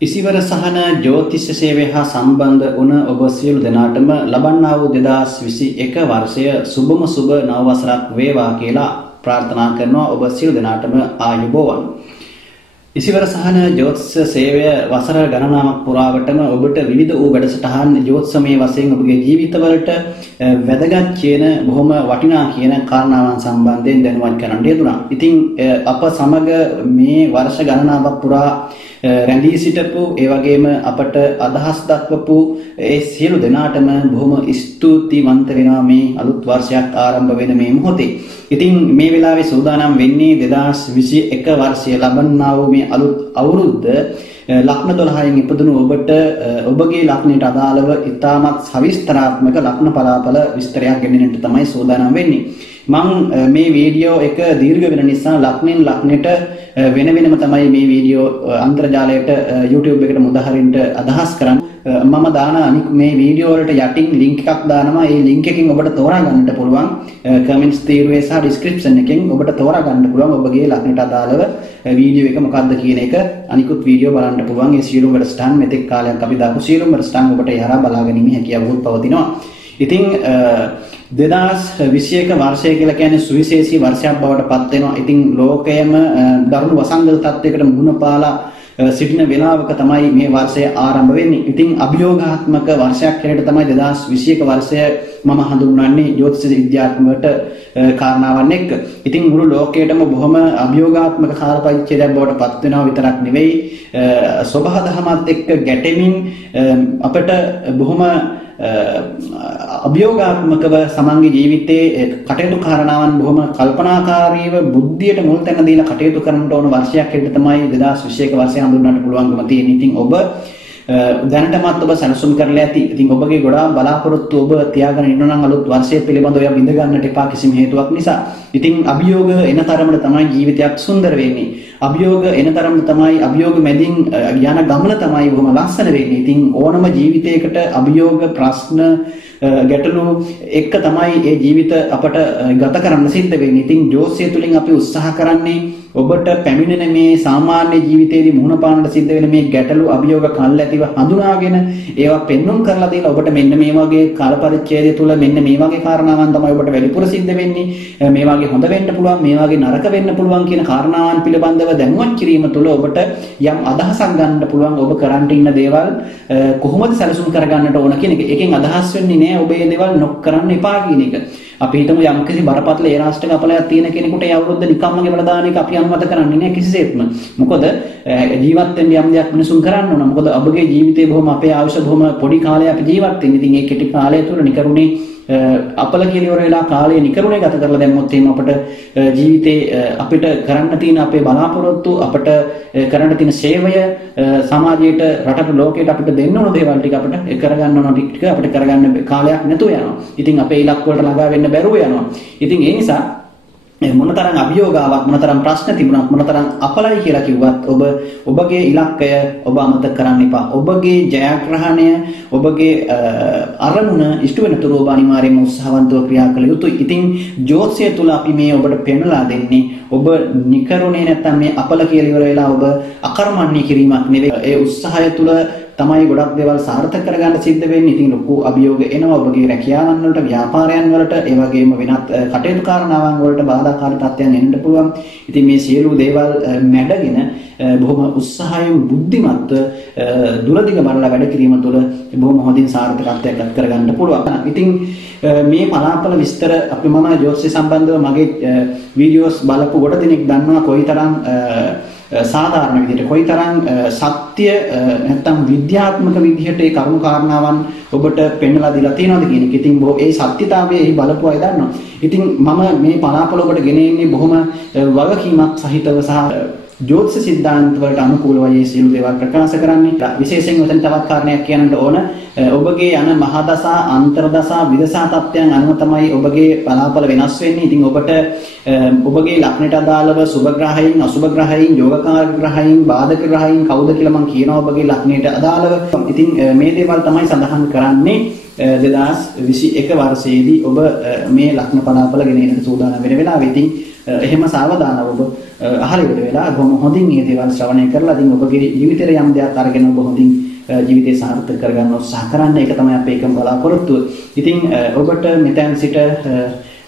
ඉසිවර සහන ජ්‍යොතිෂ සේවය හා සම්බන්ධ වුණ ඔබ සියලු දෙනාටම ලබන්නා වූ 2021 වර්ෂය සුබම සුබ නව වසරක් වේවා කියලා ප්‍රාර්ථනා කරනවා ඔබ සියලු දෙනාටම ආයුබෝවන්. ඉසිවර සහන ජ්‍යොතිෂ සේවය වසර ගණනාවක් පුරාවටම ඔබට විවිධ වූ වැඩසටහන් ජ්‍යොතිෂමය වශයෙන් ඔබගේ ජීවිතවලට වැදගත් කියන බොහොම වටිනා කියන කාරණාවන් සම්බන්ධයෙන් දැනුවත් කරන්න යෙදුණා. ඉතින් අප සමග මේ වර්ෂ ගණනාවක් පුරා රැඳී සිටපු ඒ වගේම අපට අදහස් දක්වපු ඒ සියලු දෙනාටම බොහොම ස්තුතිවන්ත වෙනවා මේ අලුත් වර්ෂයක් ආරම්භ වෙන මේ මොහොතේ. ඉතින් මේ වෙලාවේ සූදානම් වෙන්නේ 2021 වර්ෂය ලබන්නා වූ මේ අලුත් අවුරුද්ද ලග්න 12න් ඉපදුණු ඔබට ඔබගේ ලග්නයට අදාළව ඉතාමත් සවිස්තරාත්මක ලග්න පලාපල විස්තරයක් ගෙනෙන්නට තමයි සූදානම් වෙන්නේ. මම මේ වීඩියෝ එක දීර්ඝ වෙන නිසා ලග්නෙන් ලග්නෙට වෙන වෙනම තමයි මේ වීඩියෝ අන්තර්ජාලයට YouTube එකට මුදහරින්න අදහස් කරන්නේ. මම දාන අනික මේ වීඩියෝ වලට යටින් link එකක් දානවා. ඒ link එකෙන් ඔබට තෝරා ගන්නට පුළුවන්. comments තීරුවේ සහ description එකෙන් ඔබට තෝරා ගන්න පුළුවන් ඔබගේ ලග්නට අදාළව වීඩියෝ එක මොකක්ද කියන එක අනිකුත් වීඩියෝ බලන්න පුළුවන්. ඒ සියලුම වැඩසටහන් මෙතෙක් කාලයක් අපි දාපු සියලුම වැඩසටහන් ඔබට යහරා බලා ගැනීමේ හැකියාවක් පවතිනවා. ඉතින් 2021 වර්ෂය කියලා කියන්නේ සුවිශේෂී වර්ෂයක් බවට පත් වෙනවා. ඉතින් ලෝකයේම දරුණු වසංගත තත්යකට මුහුණ පාලා සිටින වේලාවක තමයි මේ වර්ෂය ආරම්භ වෙන්නේ. ඉතින් අභියෝගාත්මක වර්ෂයක් හැටියට තමයි 2021 වර්ෂය මම හඳුන්වන්නේ ජ්‍යොතිෂ විද්‍යාත්මකට කාරණාවන් එක්ක. ඉතින් මුළු ලෝකයේටම බොහොම අභියෝගාත්මක කාල පරිච්ඡේදයක් බවට පත් වෙනවා විතරක් නෙවෙයි සබහා දහමත් එක්ක ගැටෙමින් අපිට බොහොම අභියෝගාත්මකව සමන්ගේ ජීවිතයේ කටයුතු කාරණාවන් බොහොම කල්පනාකාරීව බුද්ධියට මුල් තැන දීලා කටයුතු කරන්න ඕන වර්ෂයක් හැටියට තමයි 2021 වර්ෂය හඳුන්වන්නට පුළුවන්කම තියෙන. ඉතින් ඔබ දැනටමත් ඔබ සැලසුම් කරලා ඇති. ඉතින් ඔබගේ ගොඩාක් බලාපොරොත්තු ඔබ තියාගෙන ඉන්න නම් අලුත් වර්ෂය පිළිබඳව ඔය බිඳ ගන්නට එපා කිසිම හේතුවක් නිසා. ඉතින් අභියෝග එන තරමට තමයි ජීවිතයක් සුන්දර වෙන්නේ. අභියෝග එන තරමට තමයි අභියෝග මැදින් යන ගමන තමයි බොහොම ලස්සන වෙන්නේ. ඉතින් ඕනම ජීවිතයකට අභියෝග ප්‍රශ්න ගැටලු එක්ක තමයි ඒ ජීවිත අපට ගත කරන්න සිද්ධ වෙන්නේ. ඉතින් ජෝතිෂය තුලින් අපි උත්සාහ කරන්නේ ඔබට පැමිණෙන මේ සාමාන්‍ය ජීවිතයේදී මුහුණ පාන්නට සිද්ධ වෙන මේ ගැටලු අභියෝග කල්ැතිව හඳුනාගෙන ඒවා පෙන්වුම් කරලා දීලා ඔබට මෙන්න මේ වගේ කාල පරිච්ඡේදය තුල මෙන්න මේ වගේ කාරණාවන් තමයි ඔබට වැඩිපුර සිද්ධ වෙන්නේ. මේ වගේ හොඳ වෙන්න පුළුවන්, මේ වගේ නරක වෙන්න පුළුවන් කියන කාරණාවන් පිළිබඳව දැනුවත් කිරීම තුළ ඔබට යම් අදහසක් ගන්න පුළුවන්. ඔබ කරන්ට ඉන්න දේවල් කොහොමද සැලසුම් කරගන්නට ඕන කියන එක. එකෙන් අදහස් වෙන්නේ නෑ ඔබ මේ දේවල් නොක් කරන්න එපා කියන එක. අපි හිතමු යම් කිසි බරපතල ඒ රාෂ්ට්‍රික අපලයක් තියෙන කෙනෙකුට ඒ අවුරුද්ද නිකම්ම ගෙවලා දාන එක අපි අනුමත කරන්නේ නැහැ කිසිසේත්ම. මොකද ජීවත් වෙන්න යම් දෙයක් මිනිසුන් කරන්න ඕන. මොකද ඔබගේ ජීවිතේ බොහොම අපේ ආයුෂ බොහොම පොඩි කාලයක් අපි ජීවත් වෙන්නේ. ඉතින් මේ කෙටි කාලය තුළ නිකරුණේ අපල කියලා ඉවර වෙලා කාලය නිකරුණේ ගත කරලා දැම්මොත් එහෙනම් අපිට ජීවිතේ අපිට කරන්න තියෙන අපේ බලාපොරොත්තු අපිට කරන්න තියෙන සේවය සමාජයට රටට ලෝකයට අපිට දෙන්න ඕන දේවල් ටික අපිට කරගන්න ඕන ටික අපිට කරගන්න කාලයක් නැතුව යනවා. ඉතින් අපේ ඉලක්ක වලට ළඟා වෙන්න බැරුව යනවා. ඉතින් ඒ නිසා මොනතරම් අභියෝගාවක් මොනතරම් ප්‍රශ්න තිබුණත් මොනතරම් අපලයි කියලා කිව්වත් ඔබගේ ඉලක්කය ඔබ අමතක කරන්න එපා. ඔබගේ ජයග්‍රහණය ඔබගේ අරමුණ ඉෂ්ට වෙනතුරු ඔබ අනිවාර්යයෙන්ම උත්සාහවන්තව ක්‍රියා කළ යුතුයි. ඉතින් ජ්‍යොතිෂය තුල අපි මේ ඔබට පෙන්වලා දෙන්නේ ඔබ නිකරුණේ නැත්තම් මේ අපල කියලා ඉවර වෙලා ඔබ අකර්මණ්‍ය කිරීමක් නෙවෙයි. ඒ උත්සාහය තුල තමයි ගොඩක් දේවල් සාර්ථක කරගන්න සිද්ධ වෙන්නේ. ඉතින් ලොකු අභියෝග එනවා ඔබගේ රැකියාවන් වලට, ව්‍යාපාරයන් වලට, ඒ වගේම වෙනත් කටයුතු කාරණාවන් වලට බාධාකාරී තත්ත්වයන් එන්න පුළුවන්. ඉතින් මේ සියලු දේවල් මැඩගෙන බොහොම උත්සාහයෙන් බුද්ධිමත්ව දුරදිග බලලා වැඩ කිරීම තුළ බොහොම හොඳින් සාර්ථකත්වයක් ගත කරගන්න පුළුවන්. ඉතින් මේ පලාපල විස්තර අපි මම ජ්‍යොතිෂය සම්බන්ධව මගේ වීඩියෝස් බලපු කොට දෙනෙක් දන්නවා කොයිතරම් සාධාරණ විදිහට කොයිතරම් සත්‍ය නැත්නම් විද්‍යාත්මක විදිහට ඒ කරුණු කාරණාවන් ඔබට පෙන්වලා දීලා තියෙනවද කියන එක. ඉතින් ඒ සත්‍යතාවයේ එහි බලපු අය දන්නවා. ඉතින් මම මේ පලාපල ඔබට ගෙන එන්නේ බොහොම වගකීමක් සහිතව සහ ජ්‍යොතිෂ සිද්ධාන්ත වලට අනුකූලව මේ සියලු දේවල් ප්‍රකාශ කරන්නේ. විශේෂයෙන් උතන තවත් කාරණයක් කියන්නට ඕන. ඔබගේ යන මහා දසා, අන්තර දසා, විදසා තත්ත්වයන් අනුව තමයි ඔබගේ බලාපල වෙනස් වෙන්නේ. ඉතින් ඔබට ඔබගේ ලග්නයට අදාළව සුභ ග්‍රහයන්, අසුභ ග්‍රහයන්, යෝගකාරක ග්‍රහයන්, බාධක ග්‍රහයන් කවුද කියලා මම කියනවා ඔබගේ ලග්නයට අදාළව. ඉතින් මේ දේවල් තමයි සඳහන් කරන්නේ. 2021 වර්ෂයේදී ඔබ මේ ලග්න පලාපල ගෙන එන්නට සූදානම් වෙන වෙලාවෙ ඉතින් එහෙම සාවධානව ඔබ අහලෙට වෙලා බොහොම හොඳින් මේ දේවල් ශ්‍රවණය කරලා ඉතින් ඔබගේ ජීවිතේ යම් දෙයක් අරගෙන ඔබ හොඳින් ජීවිතේ සාර්ථක කරගන්න උත්සාහ කරන්න. ඒක තමයි අපේ එකම බලාපොරොත්තුව. ඉතින් ඔබට මෙතෙන් සිට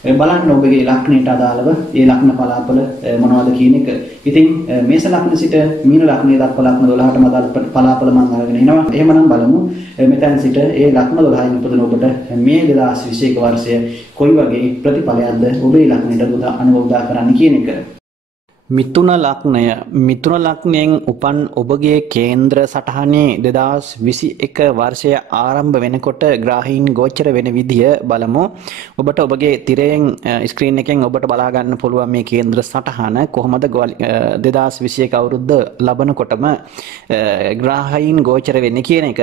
බලන්න ඔබගේ ලග්නයට අදාළව ඒ ලග්න පලාපල මොනවද කියන එක. ඉතින් මේෂ ලග්න සිට මීන ලග්නය දක්වා ලග්න 12ටම අදාළ පලාපල මම අරගෙන එනවා. එහෙමනම් බලමු මෙතෙන් සිට ඒ ලග්න 12න් උපදින ඔබට මේ 2021 වර්ෂය කොයි වගේ ප්‍රතිඵලයක්ද ඔබේ ලග්නයට අනුභව කරන්න කියන එක. මිථුන ලග්නයෙන් උපන් ඔබගේ කේන්ද්‍ර සටහනේ 2021 වර්ෂය ආරම්භ වෙනකොට ග්‍රහීන් ගෝචර වෙන විදිය බලමු. ඔබට ඔබගේ තිරයෙන් ස්ක්‍රීන් එකෙන් ඔබට බලා ගන්න පුළුවන් මේ කේන්ද්‍ර සටහන කොහොමද 2021 අවුරුද්ද ලබනකොටම ග්‍රහීන් ගෝචර වෙන්නේ කියන එක.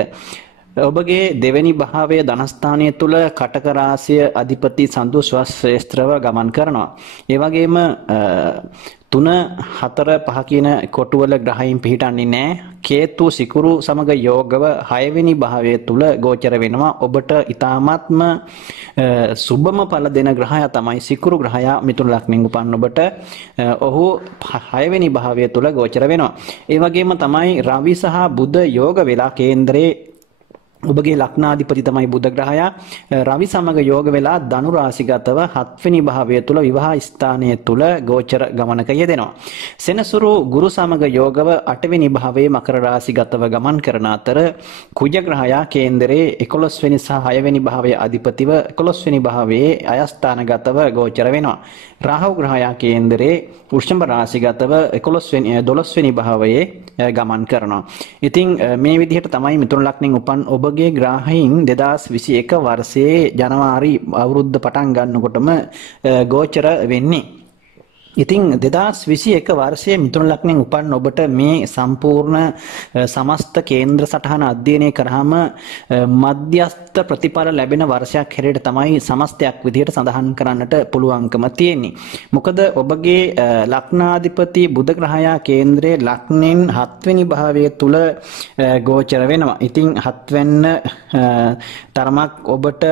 ඔබගේ දෙවැනි භාවය ධනස්ථානය තුල කටක රාශිය අධිපති සඳු ශ්‍රේෂ්ඨව ගමන් කරනවා. ඒ වගේම 3 4 5 කියන කොටුවල ග්‍රහයින් පිහිටන්නේ නැහැ. කේතු සිකුරු සමග යෝගව 6 වෙනි භාවය තුල ගෝචර වෙනවා. ඔබට ඊ타මාත්ම සුබම ඵල දෙන ග්‍රහය තමයි සිකුරු ග්‍රහයා මිථුන ලග්නෙන් උපන් ඔබට ඔහු 6 වෙනි භාවය තුල ගෝචර වෙනවා. ඒ වගේම තමයි රවි සහ බුධ යෝග වෙලා කේන්ද්‍රයේ ඔබගේ ලග්නාධිපති තමයි බුධ ග්‍රහයා රවි සමග යෝග වෙලා ධනු රාශිගතව 7 වෙනි භාවය තුල විවාහ ස්ථානයේ තුල ගෝචර ගමනක යෙදෙනවා. සෙනසුරු ගුරු සමග යෝගව 8 වෙනි භාවයේ මකර රාශිගතව ගමන් කරන අතර කුජ ග්‍රහයා කේන්දරයේ 11 වෙනි සහ 6 වෙනි භාවයේ අධිපතිව 11 වෙනි භාවයේ අයස්ථානගතව ගෝචර වෙනවා. රාහු ග්‍රහයා කේන්දරයේ වෘෂභ රාශිගතව 12 වෙනි භාවයේ ගමන් කරනවා. ඉතින් මේ විදිහට තමයි මිථුන ලග්නෙන් උපන් ඔබගේ ග්‍රහයින් 2021 වර්ෂයේ ජනවාරි අවුරුද්ද පටන් ගන්නකොටම ගෝචර වෙන්නේ. ඉතින් 2021 වර්ෂයේ මිථුන ලග්නෙන් උපන් ඔබට මේ සම්පූර්ණ සමස්ත කේන්ද්‍ර සටහන අධ්‍යයනය කරාම මධ්‍යස්ථ ප්‍රතිඵල ලැබෙන වර්ෂයක් හැටියට තමයි සමස්තයක් විදිහට සඳහන් කරන්නට පුළුවන්කම තියෙන්නේ. මොකද ඔබගේ ලග්නාධිපති බුධ ග්‍රහයා කේන්ද්‍රයේ ලග්නෙන් 7 වෙනි භාවයේ තුල ගෝචර වෙනවා. ඉතින් 7 වෙන්න තරමක් ඔබට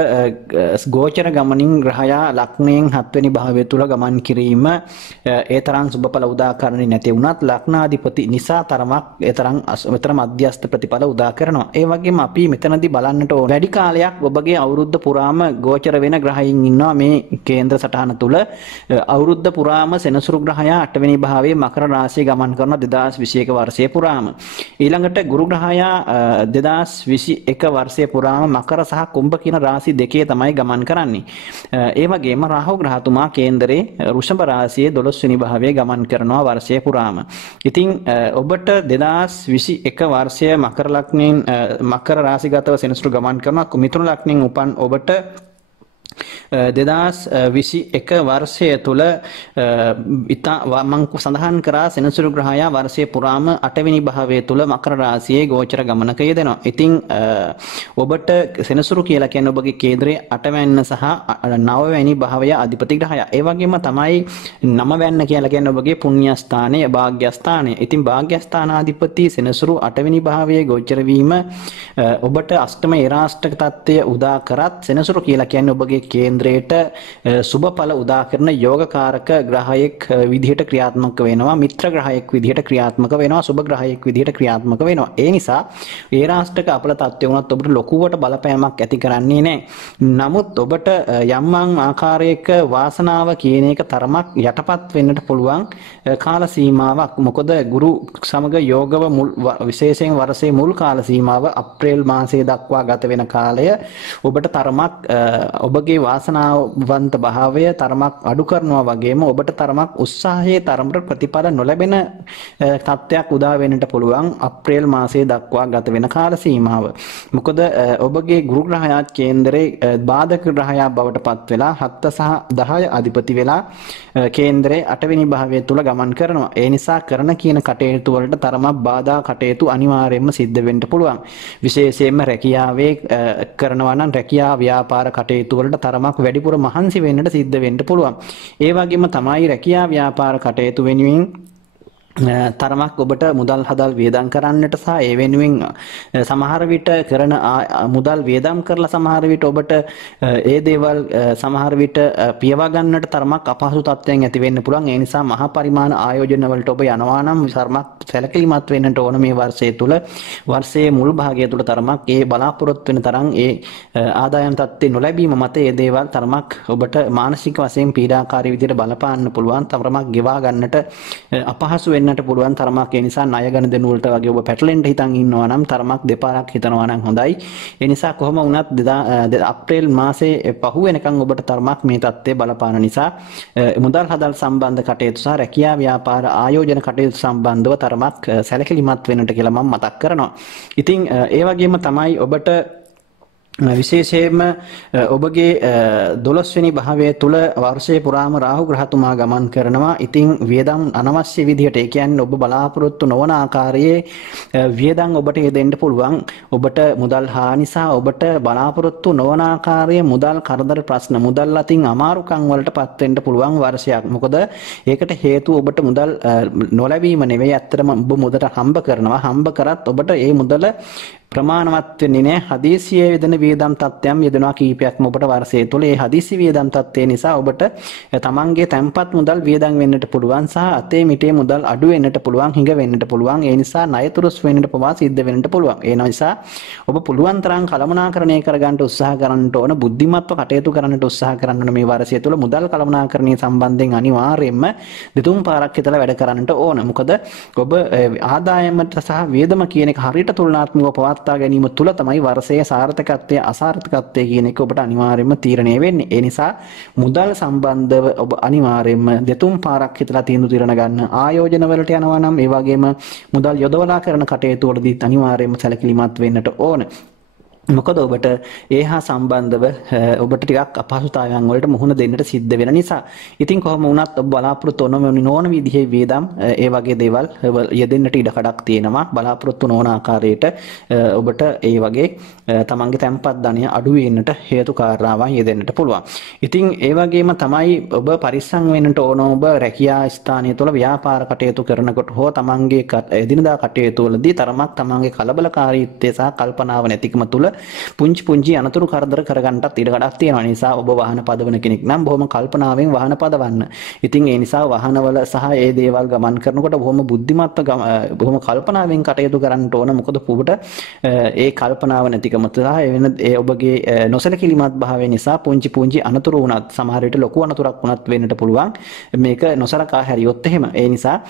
ගෝචර ගමනින් ග්‍රහයා ලග්නෙන් 7 වෙනි භාවයේ තුල ගමන් කිරීම ඒ තරම් සුබඵල උදා කරන්නේ නැති වුණත් ලග්නාධිපති නිසා තරමක් ඒ තරම් මධ්‍යස්ථ ප්‍රතිඵල උදා කරනවා. ඒ වගේම අපි මෙතනදී බලන්නට ඕන වැඩි කාලයක් ඔබගේ අවුරුද්ද පුරාම ගෝචර වෙන ග්‍රහයින් ඉන්නවා මේ කේන්ද්‍ර සටහන තුල. අවුරුද්ද පුරාම සෙනසුරු ග්‍රහයා 8 වෙනි භාවයේ මකර රාශිය ගමන් කරන 2021 වර්ෂයේ පුරාම. ඊළඟට ගුරු ග්‍රහයා 2021 වර්ෂයේ පුරාම මකර සහ කුම්භ කියන රාශි දෙකේ තමයි ගමන් කරන්නේ. ඒ වගේම රාහු ග්‍රහතුමා කේන්දරේ වෘෂභ රාශියේ 12 වෙනි භාවයේ ගමන් කරනවා වර්ෂය පුරාම. ඉතින් ඔබට 2021 වර්ෂය මකර ලග්නෙන් මකර රාශිගතව සෙනසුරු ගමන් කරන මිථුන ලග්නෙන් උපන් ඔබට 2021 වර්ෂය තුල මම සඳහන් කරා සෙනසුරු ග්‍රහයා වර්ෂයේ පුරාම 8 වෙනි භාවයේ තුල මකර රාශියේ ගෝචර ගමනක යෙදෙනවා. ඉතින් ඔබට සෙනසුරු කියලා කියන්නේ ඔබගේ කේන්ද්‍රයේ 8 වැන්න සහ 9 වැනි භාවය අධිපති ග්‍රහයා. ඒ වගේම තමයි 9 වැන්න කියලා කියන්නේ ඔබගේ පුණ්‍ය ස්ථානය, භාග්‍ය ස්ථානය. ඉතින් භාග්‍ය ස්ථානාධිපති සෙනසුරු 8 වෙනි භාවයේ ගෝචර වීම ඔබට අෂ්ටම ඒරාෂ්ටක තත්ත්වය උදා කරත් සෙනසුරු කියලා කියන්නේ ඔබගේ කේන්ද්‍රයට සුබඵල උදා කරන යෝගකාරක ග්‍රහයෙක් විදිහට ක්‍රියාත්මක වෙනවා. මිත්‍ර ග්‍රහයෙක් විදිහට ක්‍රියාත්මක වෙනවා. සුබ ග්‍රහයෙක් විදිහට ක්‍රියාත්මක වෙනවා. ඒ නිසා ඒරාෂ්ටක අපල තත්ත්වය වුණත් ඔබට ලොකුවට බලපෑමක් ඇති කරන්නේ නැහැ. නමුත් ඔබට යම් ආකාරයක වාසනාව කියන එක තරමක් යටපත් වෙන්නට පුළුවන් කාල සීමාවක්. මොකද ගුරු සමග යෝගව විශේෂයෙන් වර්ෂයේ මුල් කාල සීමාව අප්‍රේල් මාසයේ දක්වා ගත වෙන කාලය ඔබට තරමක් ඔබගේ වාසනාවන්ත භාවය තරමක් අඩු කරනවා වගේම ඔබට තරමක් උත්සාහයේ තරමට ප්‍රතිඵල නොලැබෙන තත්ත්වයක් උදා වෙන්නට පුළුවන් අප්‍රේල් මාසයේ දක්වා ගත වෙන කාල සීමාව. මොකද ඔබගේ ගුරු ග්‍රහයාත් කේන්දරේ බාධක ග්‍රහයා බවට පත් වෙලා 7 සහ 10 අධිපති වෙලා කේන්දරේ 8 වෙනි භාවය තුල ගමන් කරනවා. ඒ නිසා කරන කියන කටයුතු වලට තරමක් බාධා කටයුතු අනිවාර්යයෙන්ම සිද්ධ වෙන්න පුළුවන්. විශේෂයෙන්ම රැකියාවේ කරනවා නම් රැකියා ව්‍යාපාර කටයුතු වලට තරමක් වැඩිපුර මහන්සි වෙන්නට සිද්ධ වෙන්න පුළුවන්. ඒ වගේම තමයි රැකියා ව්‍යාපාර කටයුතු වෙනුවෙන් තරමක් ඔබට මුදල් හදල් වියදම් කරන්නට සහ ඒ වෙනුවෙන් සමහර විට කරන මුදල් වියදම් කරලා සමහර විට ඔබට ඒ දේවල් සමහර විට පියවා ගන්නට තරමක් අපහසු තත්ත්වයන් ඇති වෙන්න පුළුවන්. ඒ නිසා මහා පරිමාණ ආයෝජන වලට ඔබ යනවා නම් තරමක් සැලකිලිමත් වෙන්නට ඕන මේ වර්ෂය තුල. වර්ෂයේ මුල් භාගය තුල තරමක් ඒ බලාපොරොත්තු වෙන තරම් ඒ ආදායම් තත්ත්වේ නොලැබීම මත ඒ දේවල් තරමක් ඔබට මානසික වශයෙන් පීඩාකාරී විදිහට බලපාන්න පුළුවන්. තරමක් ගෙවා ගන්නට අපහසු වෙන්නට පුළුවන් තරමක්. ඒ නිසා ණය ගනුදෙනු වලට වගේ ඔබ පැටලෙන්න හිතන් ඉන්නවා නම් තරමක් දෙපාරක් හිතනවා නම් හොඳයි. ඒ නිසා කොහොම වුණත් අප්‍රේල් මාසේ පහු වෙනකන් ඔබට තරමක් මේ තත්ත්වය බලපාන නිසා මුදල් හදල් සම්බන්ධ කටයුතු සහ රැකියා ව්‍යාපාර ආයෝජන කටයුතු සම්බන්ධව තරමක් සැලකිලිමත් වෙන්නට කියලා මම මතක් කරනවා. ඉතින් ඒ වගේම තමයි ඔබට විශේෂයෙන්ම ඔබගේ 12 වෙනි භාවය තුල වර්ෂයේ පුරාම රාහු ග්‍රහතුමා ගමන් කරනවා. ඉතින් වියදම් අනවශ්‍ය විදිහට ඒ කියන්නේ ඔබ බලාපොරොත්තු නොවන ආකාරයේ වියදම් ඔබට යෙදෙන්න පුළුවන්. ඔබට මුදල් හානි සහ ඔබට බලාපොරොත්තු නොවන ආකාරයේ මුදල් කරදර ප්‍රශ්න මුදල් අතින් අමාරුකම් වලටපත් වෙන්න පුළුවන් වර්ෂයක්. මොකද ඒකට හේතුව ඔබට මුදල් නොලැබීම නෙවෙයි. ඇත්තටම ඔබ මුදල් හම්බ කරනවා. හම්බ කරත් ඔබට ඒ මුදල ප්‍රමාණවත් වෙන්නේ නැහැ. හදිසියේ යෙදෙන වියදම් තත්ත්වයන් යෙදෙනවා කීපයක්ම ඔබට වර්ෂය තුළ. ඒ හදිසි වියදම් තත්ත්වය නිසා ඔබට තමන්ගේ තැන්පත් මුදල් වියදම් වෙන්නට පුළුවන් සහ අතේ මිටේ මුදල් අඩු වෙන්නට පුළුවන්, හිඟ වෙන්නට පුළුවන්. ඒ නිසා ණයතුරුස් වෙන්නට පවා සිද්ධ වෙන්නට පුළුවන්. ඒ නිසා ඔබ පුළුවන් තරම් කළමනාකරණය කරගන්න උත්සාහ කරන්න ඕන. බුද්ධිමත්ව කටයුතු කරන්නට උත්සාහ කරන්න ඕන. මේ වර්ෂය තුළ මුදල් කළමනාකරණය සම්බන්ධයෙන් අනිවාර්යයෙන්ම දෙතුන් පාරක් හිතලා වැඩ කරන්නට ඕන. මොකද ඔබ ආදායමට සහ වියදම කියන එක හරියට තුලනාත්මකව පවත්වා ගැනීම තුළ තමයි වර්ෂයේ සාර්ථකත්වය අසාර්ථකත්වය කියන එක ඔබට අනිවාර්යයෙන්ම තීරණය වෙන්නේ. ඒ නිසා මුදල් සම්බන්ධව ඔබ අනිවාර්යයෙන්ම දෙතුන් පාරක් හිතලා තීරණ ගන්න. ආයෝජන වලට යනවා නම් ඒ වගේම මුදල් යොදවලා කරන කටයුතු වලදීත් අනිවාර්යයෙන්ම සැලකිලිමත් වෙන්නට ඕන. මොකද ඔබට ඒ හා සම්බන්ධව ඔබට ටිකක් අපහසුතාවයන් වලට මුහුණ දෙන්නට සිද්ධ වෙන නිසා. ඉතින් කොහොම වුණත් ඔබ බලාපොරොත්තු නොවන විදිහේ වේදම් ඒ වගේ දේවල් යෙදෙන්නට ඉඩ කඩක් තියෙනවා. බලාපොරොත්තු නොවන ආකාරයට ඔබට ඒ වගේ තමන්ගේ තැන්පත් ධනය අඩු වෙන්නට හේතු කාරණාවන් යෙදෙන්නට පුළුවන්. ඉතින් ඒ වගේම තමයි ඔබ පරිස්සම් වෙන්නට ඕන. ඔබ රැකියා ස්ථානය තුළ ව්‍යාපාර කටයුතු කරනකොට හෝ තමන්ගේ එදිනදා කටයුතු වලදී තරමක් තමන්ගේ කලබලකාරීත්වය සහ කල්පනාව නැතිකම තුළ පුංචි අනතුරු කරදර කරගන්නටත් ඉඩ කඩක් තියෙනවා. නිසා ඔබ වාහන පදවන කෙනෙක් නම් බොහොම කල්පනාවෙන් වාහන පදවන්න. ඉතින් ඒ නිසා වාහනවල සහ ඒ දේවල් ගමන් කරනකොට බොහොම බුද්ධිමත්ව බොහොම කල්පනාවෙන් කටයුතු කරන්න ඕන. මොකද ඔබට ඒ කල්පනාව නැතිකම සහ ඒ ඔබගේ නොසලකිලිමත් භාවය නිසා පුංචි අනතුරු වුණත් සමහර විට ලොකු අනතුරක් වුණත් වෙන්නට පුළුවන්. මේක නොසලකා හැරියොත් එහෙම. ඒ නිසා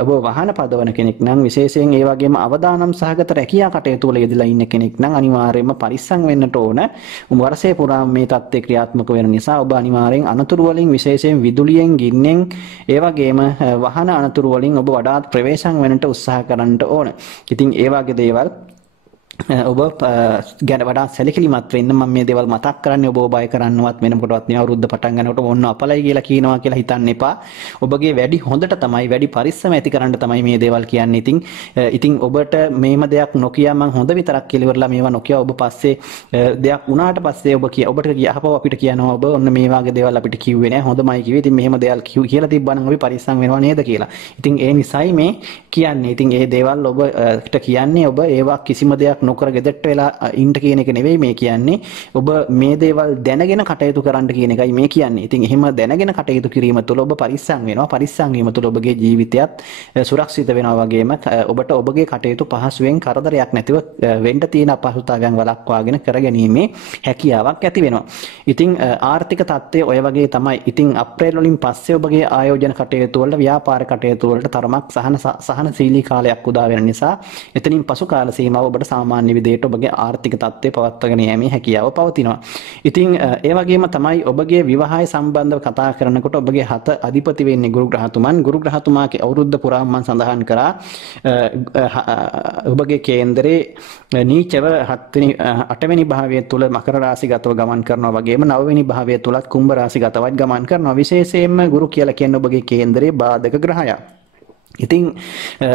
ඔබ වාහන පදවන කෙනෙක් නම් විශේෂයෙන් ඒ වගේම අවදානම් සහගත රැකියා කටයුතු වල යෙදලා ඉන්න කෙනෙක් නම් අනිවාර්යයෙන්ම පරිස්සම් වෙන්නට ඕන. වර්ෂයේ පුරාම මේ தත්ත්වය ක්‍රියාත්මක වෙන නිසා ඔබ අනිවාර්යෙන් අනතුරු වලින් විශේෂයෙන් විදුලියෙන්, ගින්නෙන්, ඒ වගේම වාහන අනතුරු වලින් ඔබ වඩාත් ප්‍රවේශම් වෙන්නට උත්සාහ කරන්න ඕන. ඉතින් ඒ වගේ දේවල් ඔබ ගැන වඩා සැලකිලිමත් වෙන්න මම මේ දේවල් මතක් කරන්නේ. ඔබ බය කරන්නවත් වෙන කොටවත් නේ අවුරුද්ද පටන් ගන්නකොට මොන්න අපලයි කියලා කියනවා කියලා හිතන්න එපා. ඔබගේ වැඩි හොඳට තමයි වැඩි පරිස්සම ඇති කරන්න තමයි මේ දේවල් කියන්නේ. ඉතින් ඔබට මේම දෙයක් නොකිය මම හොඳ විතරක් කියලා ඉවරලා මේවා නොකිය ඔබ පස්සේ දෙයක් වුණාට පස්සේ ඔබ ඔබට යහපව අපිට කියනවා ඔබ ඔන්න මේ වගේ දේවල් අපිට කිව්වේ නෑ හොඳමයි කිව්වේ. ඉතින් මෙහෙම දේවල් කියලා තිබ්බනම් අපි පරිස්සම් වෙනවා නේද කියලා. ඉතින් ඒ නිසයි මේ කියන්නේ. ඉතින් ඒ දේවල් ඔබට කියන්නේ ඔබ ඒවා කිසිම දෙයක් නොකර ගෙදරට වෙලා ඉන්න කියන එක නෙවෙයි මේ කියන්නේ. ඔබ මේ දේවල් දැනගෙන කටයුතු කරන්න කියන එකයි මේ කියන්නේ. ඉතින් එහෙම දැනගෙන කටයුතු කිරීම තුළ ඔබ පරිස්සම් වෙනවා. පරිස්සම් වීම තුළ ඔබගේ ජීවිතයත් සුරක්ෂිත වෙනවා වගේම ඔබට ඔබගේ කටයුතු පහසුවෙන් කරදරයක් නැතිව වෙන්න තියෙන අපහසුතාවයන් වළක්වාගෙන කරගැනීමේ හැකියාවක් ඇති වෙනවා. ඉතින් ආර්ථික තත්ත්වය ඔය වගේ තමයි. ඉතින් අප්‍රේල් වලින් පස්සේ ඔබගේ ආයෝජන කටයුතු වල ව්‍යාපාර කටයුතු වලට තරමක් සහනශීලී කාලයක් උදා වෙන නිසා එතනින් පසු කාල සීමාව ඔබට සාමාන්‍ය විදිහට ඔබගේ ආර්ථික තත්ත්වය පවත්වාගෙන යෑමේ හැකියාව පවතිනවා. ඉතින් ඒ වගේම තමයි ඔබගේ විවාහය සම්බන්ධව කතා කරනකොට ඔබගේ 7 අධිපති වෙන්නේ ගුරු ග්‍රහතුමන්. ගුරු ග්‍රහතුමාගේ අවුරුද්ද පුරාම මම සඳහන් කරා ඔබගේ කේන්දරේ නීචව 8 වෙනි භාවය තුල මකර රාශිගතව ගමන් කරනවා වගේම 9 වෙනි භාවය තුලත් කුම්භ රාශිගතවත් ගමන් කරනවා. විශේෂයෙන්ම ගුරු කියලා කියන්නේ ඔබගේ කේන්දරේ බාධක ග්‍රහයක්. ඉතින්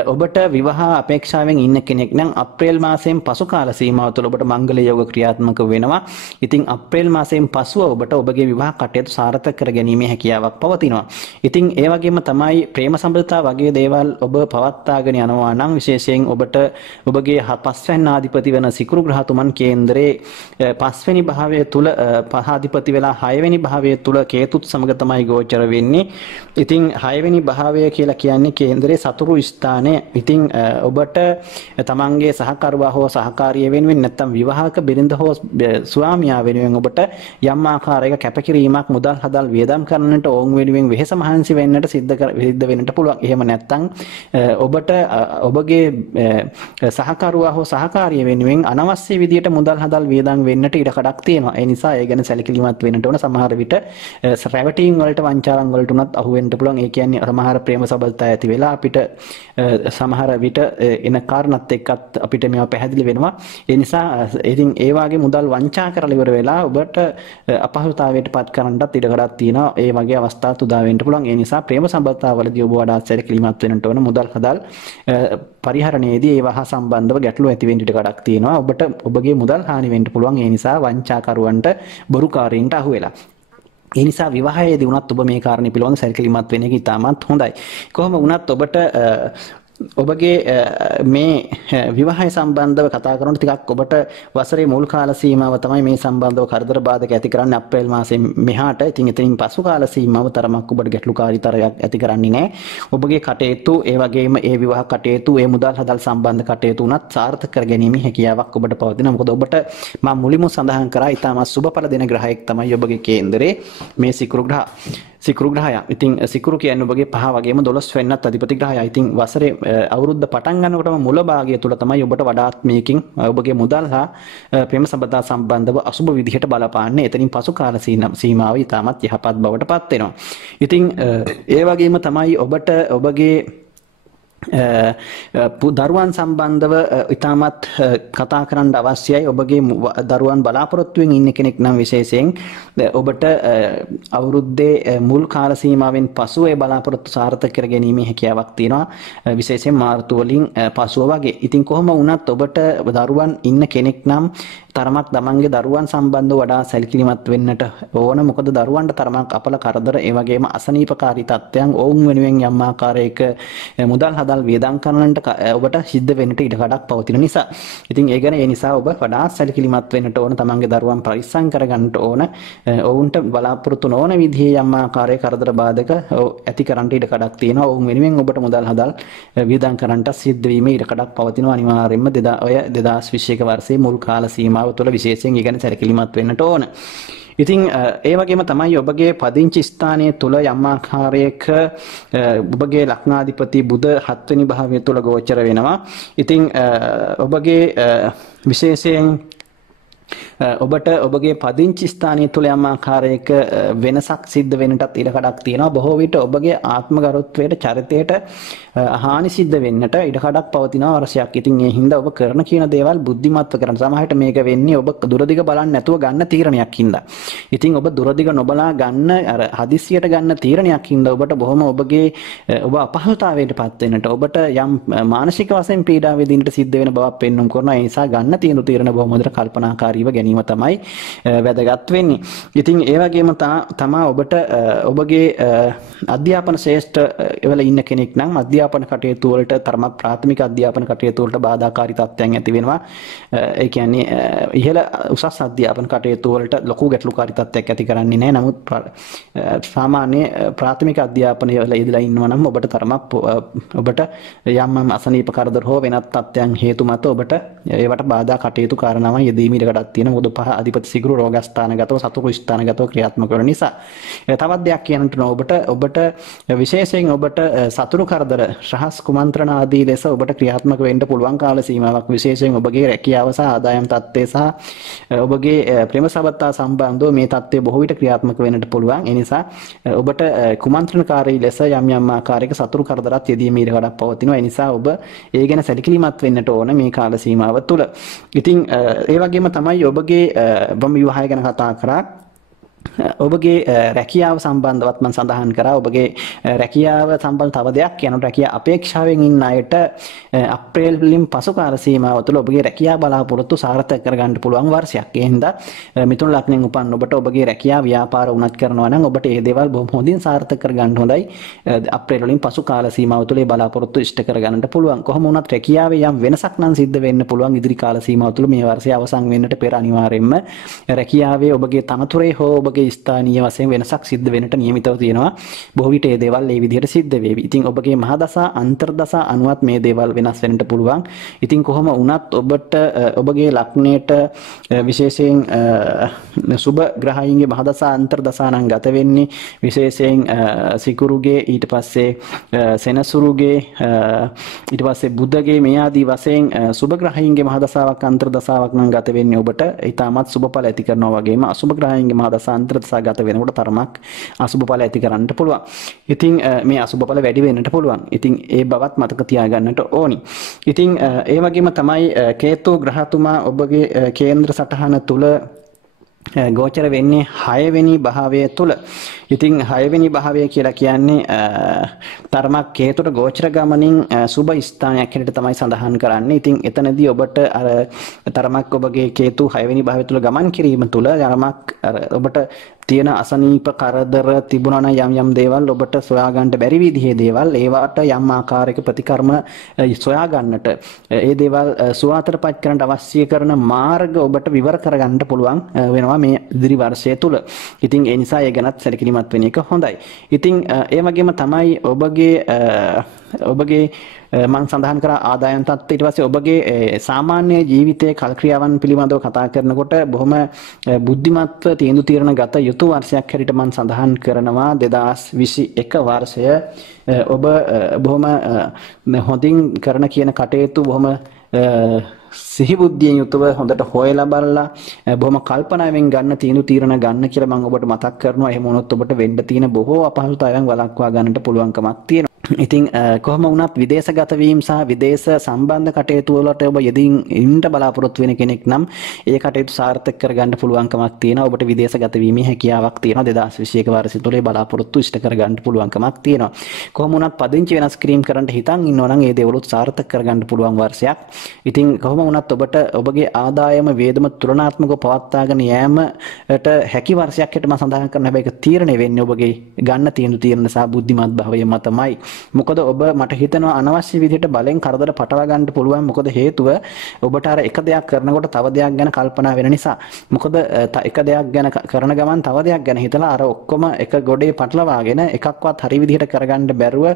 ඔබට විවාහ අපේක්ෂාවෙන් ඉන්න කෙනෙක් නම් අප්‍රේල් මාසයෙන් පසු කාල සීමාව තුළ ඔබට මංගල යෝග ක්‍රියාත්මක වෙනවා. ඉතින් අප්‍රේල් මාසයෙන් පසුව ඔබට ඔබගේ විවාහ කටයුතු සාර්ථක කර ගැනීමේ හැකියාවක් පවතිනවා. ඉතින් ඒ වගේම තමයි ප්‍රේම සම්බන්ධතා වගේ දේවල් ඔබ පවත්වාගෙන යනවා නම් විශේෂයෙන් ඔබට ඔබගේ පස්වැන්න ආධිපති වෙන සිකුරු ග්‍රහතුමන් කේන්දරේ පස්වෙනි භාවය තුළ පහාධිපති වෙලා 6 වෙනි භාවය තුළ කේතුත් සමග තමයි ගෝචර වෙන්නේ. ඉතින් 6 වෙනි භාවය කියලා කියන්නේ කේන්දරේ සතුරු ස්ථානය. ඉතින් ඔබට තමන්ගේ සහකරුවා හෝ සහකාරිය වෙනුවෙන් නැත්නම් විවාහක බිරිඳ හෝ ස්වාමියා වෙනුවෙන් ඔබට යම් ආකාරයක කැපකිරීමක් මුදල් හදල් වියදම් කරන්නට ඔවුන් වෙනුවෙන් වෙහෙස මහන්සි වෙන්නට සිද්ධ වෙන්නට පුළුවන්. එහෙම නැත්නම් ඔබට ඔබගේ සහකරුවා හෝ සහකාරිය වෙනුවෙන් අනවශ්‍ය විදියට මුදල් හදල් වියදම් වෙන්නට ඉඩ කඩක් තියෙනවා. ඒ නිසා ඒ ගැන සැලකිලිමත් වෙන්නට ඕන. සමහර විට රැවටීම් වලට වංචාවන් වලට උනත් අහු වෙන්න පුළුවන්. ඒ කියන්නේ සමහර ප්‍රේම සබඳතා ඇති වෙලා අපිට සමහර විට එන කාරණාත් එක්කත් අපිට මේවා පැහැදිලි වෙනවා. ඒ නිසා ඉතින් ඒ වාගේ මුදල් වංචා කරලා ඉවර වෙලා ඔබට අපහසුතාවයට පත් කරන්නත් ඉඩ කඩක් තියෙනවා. ඒ වගේ අවස්ථාත් උදා වෙන්න පුළුවන්. ඒ නිසා ප්‍රේම සම්බන්ධතාවලදී ඔබ වඩාත් සැලකිලිමත් වෙන්න ඕන. මුදල් හදල් පරිහරණයේදී ඒවා සම්බන්ධව ගැටලු ඇති වෙන්න ඉඩ කඩක් තියෙනවා. ඔබට ඔබගේ මුදල් හානි වෙන්න පුළුවන්. ඒ නිසා වංචාකරුවන්ට බොරුකාරයින්ට අහු වෙලා. ඒ නිසා විවාහයේදී වුණත් ඔබ මේ කාරණේ පිළිබඳව සැලකිලිමත් වෙන එක ඉතාමත් හොඳයි. කොහොම වුණත් ඔබට ඔබගේ මේ විවාහය සම්බන්ධව කතා කරනකොට ටිකක් ඔබට වසරේ මුල් කාල සීමාව තමයි මේ සම්බන්ධව කරදර බාධක ඇති කරන්නේ අප්‍රේල් මාසයෙන් මෙහාට. ඉතින් එතනින් පසු කාල සීමාව තරමක් ඔබට ගැටලුකාරීතරයක් ඇති කරන්නේ නැහැ. ඔබගේ කටයුතු ඒ වගේම ඒ විවාහ කටයුතු ඒ මුදල් හදල් සම්බන්ධ කටයුතු උනත් සාර්ථක කර ගැනීමේ හැකියාවක් ඔබට පවතිනවා. මොකද ඔබට මම මුලින්ම සඳහන් කරා ඉතාමත් සුබඵල දෙන ග්‍රහයෙක් තමයි ඔබගේ කේන්දරේ මේ සිකුරු ග්‍රහය. සිකුරු ග්‍රහය. ඉතින් සිකුරු කියන්නේ ඔබගේ 5 වගේම 12 වෙන්නත් අධිපති ග්‍රහයයි. ඉතින් වසරේ අවුරුද්ද පටන් ගන්නකොටම මුල භාගය තුල තමයි ඔබට වඩාත් මේකින් ඔබගේ මුදල් හා ප්‍රේම සම්බන්ධතා සම්බන්ධව අසුබ විදිහට බලපාන්නේ. එතනින් පසු කාල සීමාව ඉතාමත් යහපත් බවට පත් වෙනවා. ඉතින් ඒ වගේම තමයි ඔබට ඔබගේ දරුවන් සම්බන්ධව ඉතාමත් කතා කරන්න අවශ්‍යයි. ඔබගේ දරුවන් බලාපොරොත්තුවෙන් ඉන්න කෙනෙක් නම් විශේෂයෙන් ඔබට අවුරුද්දේ මුල් කාල සීමාවෙන් පසුව ඒ බලාපොරොත්තු සාර්ථක කර ගැනීමේ හැකියාවක් තියෙනවා. විශේෂයෙන් මාර්තු වලින් පසුව වගේ. ඉතින් කොහොම වුණත් ඔබට දරුවන් ඉන්න කෙනෙක් නම් තරමක් තමන්ගේ දරුවන් සම්බන්ධව වඩා සැලකිලිමත් වෙන්නට ඕන. මොකද දරුවන්ට තරමක් අපල කරදර ඒ වගේම අසනීපකාරී තත්ත්වයන් ඔවුන් වෙනුවෙන් යම් ආකාරයක මුදල් හදල් වියදම් කරන්නට ඔබට සිද්ධ වෙන්නට ඉඩ කඩක් පවතින නිසා. ඉතින් ඒ ගැන ඒ නිසා ඔබ වඩා සැලකිලිමත් වෙන්නට ඕන. තමන්ගේ දරුවන් පරිස්සම් කරගන්නට ඕන. ඔවුන්ට බලාපොරොත්තු නොවන විදිහේ යම් ආකාරයක කරදර බාධක ඇති කරන්නට ඉඩ කඩක් තියෙනවා. ඔවුන් වෙනුවෙන් ඔබට මුදල් හදල් වියදම් කරන්නට සිද්ධ වීමේ ඉඩ කඩක් පවතිනවා. අනිවාර්යයෙන්ම 2021 වර්ෂයේ මුල් කාල සීමාව තුළ විශේෂයෙන් ඒ ගැන සැලකිලිමත් වෙන්නට ඕන. ඉතින් ඒ වගේම තමයි ඔබගේ පදිංචි ස්ථානයේ තුල යම් ආකාරයක ඔබගේ ලග්නාධිපති බුධ 7 වෙනි භාවය තුල ගෝචර වෙනවා. ඉතින් ඔබගේ විශේෂයෙන් ඔබට ඔබගේ පදිංචි ස්ථානයේ තුල යම් ආකාරයක වෙනසක් සිද්ධ වෙන්නටත් ඉඩ කඩක් තියෙනවා. බොහෝ විට ඔබගේ ආත්මගරුත්වයට චරිතයට හානි සිද්ධ වෙන්නට ඉඩ කඩක් පවතිනවා වර්ෂයක්. ඉතින් ඒ හින්දා ඔබ කරන කියන දේවල් බුද්ධිමත්ව කරන්න. සමහරවිට මේක වෙන්නේ ඔබ දුරදිග බලන්නේ නැතුව ගන්න තීරණයක් හින්දා. ඉතින් ඔබ දුරදිග නොබලා ගන්න අර හදිස්සියට ගන්න තීරණයක් හින්දා ඔබට බොහොම ඔබගේ ඔබ අපහසුතාවයටපත් වෙන්නට ඔබට යම් මානසික වශයෙන් පීඩා විඳින්නට සිද්ධ වෙන බවක් පෙන්වන්න කරනවා. ඒ නිසා ගන්න තියෙන තීරණ බොහොම හොඳට කල්පනාකාරීව ගැනීම තමයි වැදගත් වෙන්නේ. ඉතින් ඒ වගේම තමා ඔබට ඔබගේ අධ්‍යාපන ශ්‍රේෂ්ඨ වල ඉන්න කෙනෙක් නම් අධ්‍යාපන කටයුතු වලට තරමක් ප්‍රාථමික අධ්‍යාපන කටයුතු වලට බාධාකාරී තත්ත්වයන් ඇති වෙනවා. ඒ කියන්නේ ඉහළ උසස් අධ්‍යාපන කටයුතු වලට ලොකු ගැටලුකාරී තත්ත්වයක් ඇති කරන්නේ නැහැ. නමුත් සාමාන්‍ය ප්‍රාථමික අධ්‍යාපනය වල ඉඳලා ඉන්නවා නම් ඔබට තරමක් ඔබට යම් අසනීප කරදර හෝ වෙනත් තත්ත්වයන් හේතු මත ඔබට ඒවට බාධා කටයුතු කාරණාවන් යෙදීම ඉඩකඩක් තියෙනවා. මොකද පහ අධිපති සිගුරු රෝගස්ථානගතව සතුරු ස්ථානගතව ක්‍රියාත්මක වෙන නිසා. තවත් දෙයක් කියන්නට ඔබට විශේෂයෙන් ඔබට සතුරු කරදර රහස් කුමන්ත්‍රණ ආදී ලෙස ඔබට ක්‍රියාත්මක වෙන්න පුළුවන් කාල සීමාවක්. විශේෂයෙන් ඔබගේ රැකියාව සහ ආදායම් තත්ත්වය සහ ඔබගේ ප්‍රේම සබඳතා සම්බන්ධව මේ තත්ත්වය බොහෝ විට ක්‍රියාත්මක වෙන්නට පුළුවන්. ඒ නිසා ඔබට කුමන්ත්‍රණකාරී ලෙස යම් යම් ආකාරයක සතුරු කරදරات යෙදීමේ ඉඩකඩක් පවතිනවා. ඒ නිසා ඔබ ඒ ගැන සැලකිලිමත් වෙන්නට ඕන මේ කාල සීමාව තුළ. ඉතින් ඒ වගේම තමයි ඔබගේ විවාහය ගැන කතා කරා. ඔබගේ රැකියාව සම්බන්ධවත් මම සඳහන් කරා. ඔබගේ රැකියාව සම්බන්ධ තව දෙයක් කියනවා. රැකියා අපේක්ෂාවෙන් ඉන්න අයට අප්‍රේල් වලින් පසු කාල සීමාව තුළ ඔබගේ රැකියාව බලාපොරොත්තු සාර්ථක කරගන්න පුළුවන් වර්ෂයක්. ඒ හින්දා මිථුන ලග්නෙන් උපන් ඔබට ඔබගේ රැකියාව ව්‍යාපාර උනත් කරනවා නම් ඔබට මේ දේවල් බොහොම හොඳින් සාර්ථක කරගන්න හොඳයි. අප්‍රේල් වලින් පසු කාල සීමාව තුළ මේ බලාපොරොත්තු ඉෂ්ට කරගන්නට පුළුවන්. කොහොම වුණත් රැකියාවේ යම් වෙනසක් නම් සිද්ධ වෙන්න පුළුවන් ඉදිරි කාල සීමාව තුළ මේ වර්ෂය අවසන් වෙන්නට පෙර අනිවාර්යයෙන්ම රැකියාවේ ඔබගේ තනතුරේ හෝ ඔබගේ ස්ථානීය වශයෙන් වෙනසක් සිද්ධ වෙන්නට නියමිතව තියෙනවා. බොහෝ විට මේ දේවල් මේ විදිහට සිද්ධ වෙවි. ඉතින් ඔබගේ මහදසා අන්තර්දසා අනුවත් මේ දේවල් වෙනස් වෙන්නට පුළුවන්. ඉතින් කොහොම වුණත් ඔබට ඔබගේ ලග්නයට විශේෂයෙන් සුබ ග්‍රහයන්ගේ මහදසා අන්තර්දසා නම් ගත වෙන්නේ විශේෂයෙන් සිකුරුගේ ඊට පස්සේ සෙනසුරුගේ ඊට පස්සේ බුධගේ මේ ආදී වශයෙන් සුබ ග්‍රහයන්ගේ මහදසාවක් අන්තර්දසාවක් නම් ගත වෙන්නේ ඔබට ඊටමත් සුබඵල ඇති කරනවා වගේම අසුබ ග්‍රහයන්ගේ මහදසා අන්තර්දසා ගත වෙනකොට තරමක් අසුබඵල ඇති කරන්නට පුළුවන්. ඉතින් මේ අසුබඵල වැඩි වෙන්නට පුළුවන්. ඉතින් ඒ බවත් මතක තියාගන්නට ඕනි. ඉතින් ඒ වගේම තමයි කේතු ග්‍රහතුමා ඔබගේ කේන්ද්‍ර සටහන තුල ගෝචර වෙන්නේ 6 වෙනි භාවය තුල. ඉතින් 6 වෙනි භාවය කියලා කියන්නේ තරමක් කේතුට ගෝචර ගමනින් සුබ ස්ථානයක් හැටියට තමයි සඳහන් කරන්නේ. ඉතින් එතනදී ඔබට අර තරමක් ඔබගේ කේතු 6 වෙනි භාවය තුල ගමන් කිරීම තුල යමක් ඔබට තියෙන අසනීප කරදර තිබුණා නම් යම් දේවල් ඔබට සොයා ගන්නට බැරි විදිහේ දේවල් ඒවට යම් ආකාරයක ප්‍රතිකර්ම සොයා ගන්නට ඒ දේවල් සුවාතරපත් කරන්න අවශ්‍ය කරන මාර්ග ඔබට විවර කරගන්න පුළුවන් වෙනවා මේ ඉදිරි වර්ෂය තුල. ඉතින් ඒ නිසා ඒ ගැනත් සැලකිලිමත් වෙන එක හොඳයි. ඉතින් ඒ වගේම තමයි ඔබගේ මම සඳහන් කරා ආදායම් තත්ත්වය ඊට පස්සේ ඔබගේ සාමාන්‍ය ජීවිතයේ කල්ක්‍රියාවන් පිළිබඳව කතා කරනකොට බොහොම බුද්ධිමත්ව තීන්දුව తీරන ගත යුතු වර්ෂයක් හැටියට මම සඳහන් කරනවා 2021 වර්ෂය ඔබ බොහොම හොඳින් කරන කියන කටයුතු බොහොම සිහි බුද්ධියෙන් යුතුව හොඳට හොයලා බලලා බොහොම කල්පනාවෙන් ගන්න තීන්දුව తీරන ගන්න කියලා මම ඔබට මතක් කරනවා. එහෙම වුණොත් ඔබට වෙන්න තියෙන බොහෝ අපහසුතාවයන් වළක්වා ගන්නට පුළුවන්කමක් තියෙනවා. ඉතින් කොහොම වුණත් විදේශගත වීම සහ විදේශ සම්බන්ධ කටයුතු වලට ඔබ යෙදින් ඉන්න බලාපොරොත්තු වෙන කෙනෙක් නම් ඒ කටයුතු සාර්ථක කරගන්න පුළුවන්කමක් තියෙනවා. ඔබට විදේශගත වීමේ හැකියාවක් තියෙනවා. 2021 වර්ෂය තුලේ බලාපොරොත්තු ඉෂ්ට කරගන්න පුළුවන්කමක් තියෙනවා. කොහොම වුණත් පදිංචි වෙනස් කිරීම කරන්න හිතන් ඉන්නවා නම් ඒ දේවලුත් සාර්ථක කරගන්න පුළුවන් වර්ෂයක්. ඉතින් කොහොම වුණත් ඔබට ඔබගේ ආදායම වේදම තුලනාත්මකව පවත්වාගෙන යෑමට හැකි වර්ෂයක් හැටියට මම සඳහන් කරන හැබැයි ඒක තීරණය වෙන්නේ ඔබගේ ගන්න තීන්දුව తీරන සහ බුද්ධිමත් භාවය මතමයි. මොකද ඔබ මට හිතෙනවා අනවශ්‍ය විදිහට බලෙන් කරදර පටව ගන්න පුළුවන්. මොකද හේතුව ඔබට අර එක දෙයක් කරනකොට තව දෙයක් ගැන කල්පනා වෙන නිසා. මොකද එක දෙයක් ගැන කරන ගමන් තව දෙයක් ගැන හිතලා අර ඔක්කොම එක ගොඩේ පටලවාගෙන එකක්වත් හරි විදිහට කරගන්න බැරුව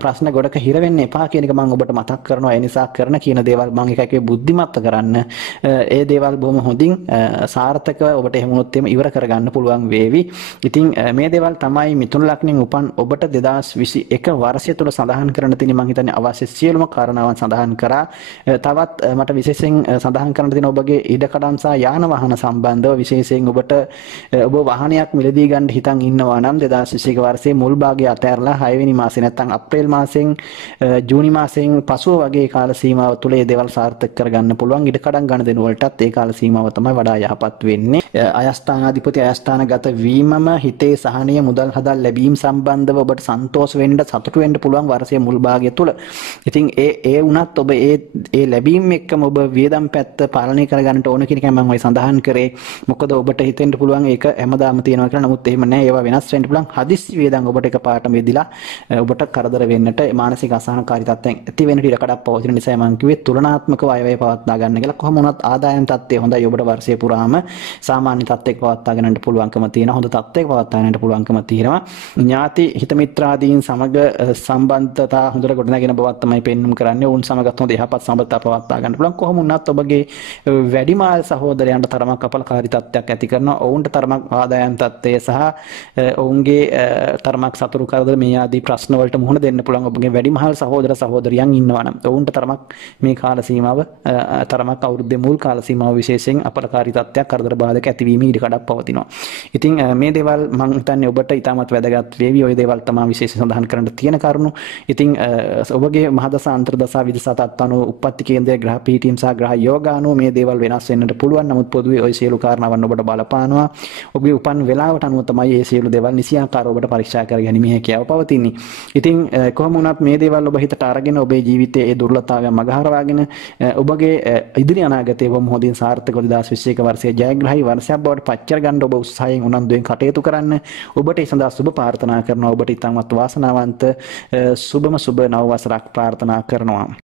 ප්‍රශ්න ගොඩක හිර වෙන්න එපා කියන එක මම ඔබට මතක් කරනවා. ඒ නිසා කරන කියන දේවල් මම එකකේ බුද්ධිමත්ව කරන්න. ඒ දේවල් බොහොම හොඳින් සාර්ථකව ඔබට එහෙම වුණොත් එහෙම ඉවර කරගන්න පුළුවන් වේවි. ඉතින් මේ දේවල් තමයි මිථුන ලග්නෙන් උපන් ඔබට 2021 වර්ෂය තුළ සඳහන් කරන්න තියෙන මම හිතන්නේ අවශ්‍ය සියලුම කාරණාවන් සඳහන් කරා. තවත් මට විශේෂයෙන් සඳහන් කරන්න තියෙන ඔබගේ ඉඩකඩම් සහ යාන වාහන සම්බන්ධව විශේෂයෙන් ඔබ වාහනයක් මිලදී ගන්න හිතන් ඉන්නවා නම් 2021 වර්ෂයේ මුල් භාගය අතහැරලා 6 වෙනි මාසේ නැත්නම් අප්‍රේල් මාසෙන් ජූනි මාසෙන් පසුව වගේ කාල සීමාව තුළ මේ දේවල් සාර්ථක කරගන්න පුළුවන්. ඉඩකඩම් ගන්න දෙන වලටත් ඒ කාල සීමාව තමයි වඩා යහපත් වෙන්නේ. අයස්ථානාධිපති අයස්ථානගත වීමම හිතේ සහනීය මුදල් හදා ලැබීම සම්බන්ධව ඔබට සන්තෝෂ වෙන්න සතුටු වෙන්න පුළුවන් වර්ෂයේ මුල් භාගය තුල. ඉතින් ඒ වුණත් ඔබ ඒ ලැබීම් එක්කම ඔබ වියදම් පැත්ත පාලනය කරගන්නට ඕන කියන එක මම ඔය සඳහන් කරේ. මොකද ඔබට හිතෙන්න පුළුවන් ඒක හැමදාම තියෙනවා කියලා. නමුත් එහෙම නැහැ. ඒවා වෙනස් වෙන්න පුළුවන්. හදිස්සි වියදම් ඔබට එකපාරටම යෙදිලා ඔබට කරදර වෙන්නට මානසික අසහනකාරී තත්ත්වයන් ඇති වෙන්න ඉඩ කඩක් පවතින නිසා මම කිව්වේ තුලනාත්මකව අයවැය පවත්වා ගන්න කියලා. කොහොම වුණත් ආදායම් තත්ත්වය හොඳයි. ඔබට වර්ෂය පුරාම සාමාන්‍ය තත්ත්වයක පවත්වා ගන්නට පුළුවන්කම තියෙනවා. හොඳ තත්ත්වයක පවත්වා ගන්නට පුළුවන්කම තියෙනවා. ඥාති හිත මිත්‍රාදීන් සමග සම්බන්ධතා හොඳට ගොඩනගෙන බවක් තමයි පෙන්눔 කරන්නේ. උන් සමගත් හොඳ යහපත් සම්බන්ධතා පවත්වා ගන්න පුළුවන්. කොහොම වුණත් ඔබගේ වැඩිමාල් සහෝදරයන්ට තරමක් අපලකාරී තත්ත්වයක් ඇති කරනවා. ඔවුන්ට තරමක් ආදායම් තත්ත්වය සහ ඔවුන්ගේ තරමක් සතුරු කරදර මේ ආදී ප්‍රශ්න වලට මුහුණ දෙන්න පුළුවන්. ඔබගේ වැඩිමහල් සහෝදර සහෝදරියන් ඉන්නවා නම් ඔවුන්ට තරමක් මේ කාල සීමාව තරමක් අවුරුද්දේ මුල් කාල සීමාව විශේෂයෙන් අපලකාරී තත්ත්වයක් කරදර බාධක ඇතිවීම ඉඩ කඩක් පවතිනවා. ඉතින් මේ දේවල් මම හිතන්නේ ඔබට ඉතාමත් වැදගත් වේවි. ওই දේවල් තමයි විශේෂ සඳහන් කරන්න තියෙන කරුණු. ඉතින් ඔබගේ මහදසා අන්තර්දසා විදසා තත්ත්ව අනුව උප්පත්ති කේන්ද්‍රය ග්‍රහ පීඨීම් සහ ග්‍රහ යෝග අනුව මේ දේවල් වෙනස් වෙන්නට පුළුවන්. නමුත් පොදුවේ ওই සියලු කාරණාවන් ඔබට බලපානවා. ඔබගේ උපන් වේලාවට අනුව තමයි මේ සියලු දේවල් නිසියාකාරව ඔබට පරීක්ෂා කර ගැනීම හැකියාව පවතින්නේ. ඉතින් කොහොම වුණත් මේ දේවල් ඔබ හිතට අරගෙන ඔබේ ජීවිතයේ ඒ දුර්ලභතාවයන් මගහරවාගෙන ඔබගේ ඉදිරි අනාගතයේ ඔබ මොහොතින් සාර්ථක 2021 වර්ෂයේ ජයග්‍රාහී වර්ෂයක් බවට පත් කර ගන්න ඔබ උත්සාහයෙන් උනන්දුවෙන් කටයුතු කරන්න. ඔබට ඒ සඳහා සුබ ප්‍රාර්ථනා කරනවා. ඔබට ඉතාමත් වාසනාවන්ත සුබම සුබ නව වසරක් ප්‍රාර්ථනා කරනවා.